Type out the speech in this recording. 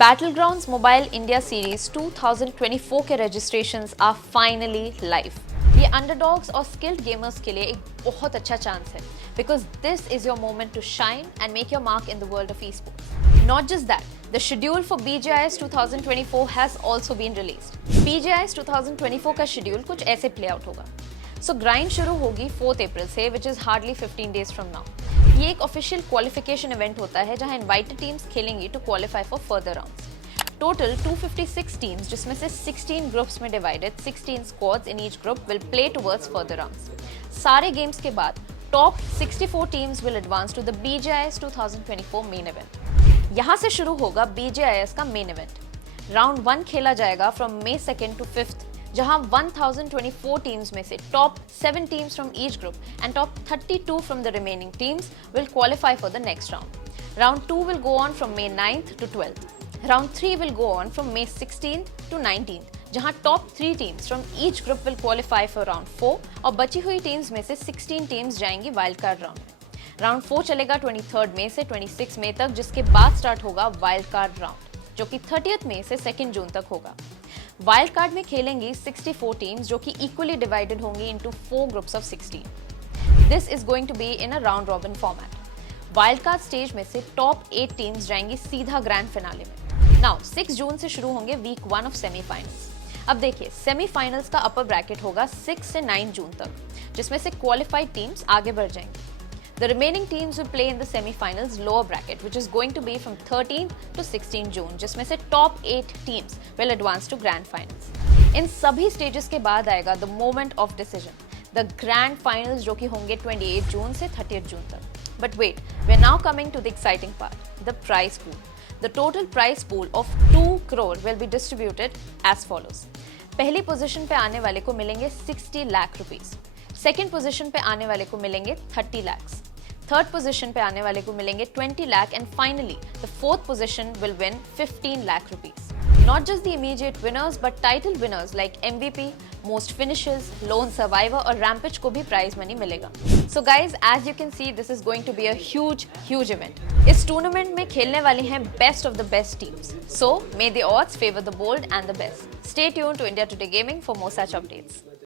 Battlegrounds Mobile India Series 2024 के registrations are finally live. ये underdogs और स्किल्ड गेमर्स के लिए एक बहुत अच्छा चांस है because this is your moment to shine and make your mark in the world of esports. Not just that, the schedule for BGIS 2024 has also been released. BGIS 2024 का schedule कुछ ऐसे play out होगा. So grind शुरू होगी 4th April से, which is hardly 15 days from now. ये एक official qualification event होता है जहां इनवाइटेड टीम्स खेलेंगी to qualify for further rounds. Total 256 teams, जिसमें से 16 ग्रुप्स में divided 16 squads in each group will play towards further rounds. सारे गेम्स के बाद top 64 teams will advance to the BGIS 2024 main event. यहां से शुरू होगा BGIS का मेन इवेंट. राउंड 1 खेला जाएगा from May 2nd to 5th, जहां 1024 टीम्स में से top 7 teams from each group and top 32 from the remaining teams will qualify for the next round. Round 2 will go on from May 9th to 12th. Round 3 will go on from May 16th to 19th, जहां top 3 teams from each group will qualify for round 4 और बची हुई teams में से 16 teams जाएंगी wild card round में. Round 4 चलेगा 23 मई से 26 मई तक, जिसके बाद स्टार्ट होगा वाइल्ड कार्ड राउंड, जो कि 30 मई से 2 जून तक होगा. वाइल्ड कार्ड में खेलेंगी 64 टीम्स, जो कि इक्वली डिवाइडेड होंगी into 4 groups of 16. This is going to be in a round robin format. Wild card stage में से टॉप 8 टीम्स जाएंगी सीधा ग्रैंड फिनाले में. नाउ 6 जून से शुरू होंगे वीक 1 ऑफ सेमीफाइनल्स. अब देखिए, सेमीफाइनल्स का अपर ब्रैकेट होगा 6 से 9 जून तक, जिसमें से क्वालिफाइड टीम्स आगे बढ़ जाएंगी. The remaining teams will play in the semi-finals lower bracket, which is going to be from 13th to 16th June, जिसमें से top 8 teams will advance to grand finals. इन सभी stages के बाद आएगा the moment of decision, the grand finals, जो कि होंगे 28 जून से 30th जून तक. But wait, we are now coming to the exciting part, the prize pool. The total prize pool of 2 crore will be distributed as follows. पहली position पे आने वाले को मिलेंगे 60 लाख रुपीस. सेकेंड पोजीशन पे आने वाले को मिलेंगे 30 lakhs. थर्ड पोजीशन पे आने वाले को मिलेंगे 20 lakh and finally the fourth position will win 15 lakh rupees. Not just the immediate winners but title winners like MVP, most finishers, lone survivor और रैम्पेज को भी प्राइज मनी मिलेगा. So guys, as you can see, this is going to be a huge event. इस tournament में खेलने वाली हैं best of the best teams. So may the odds favour the bold and the best. Stay tuned to India Today gaming for more such updates.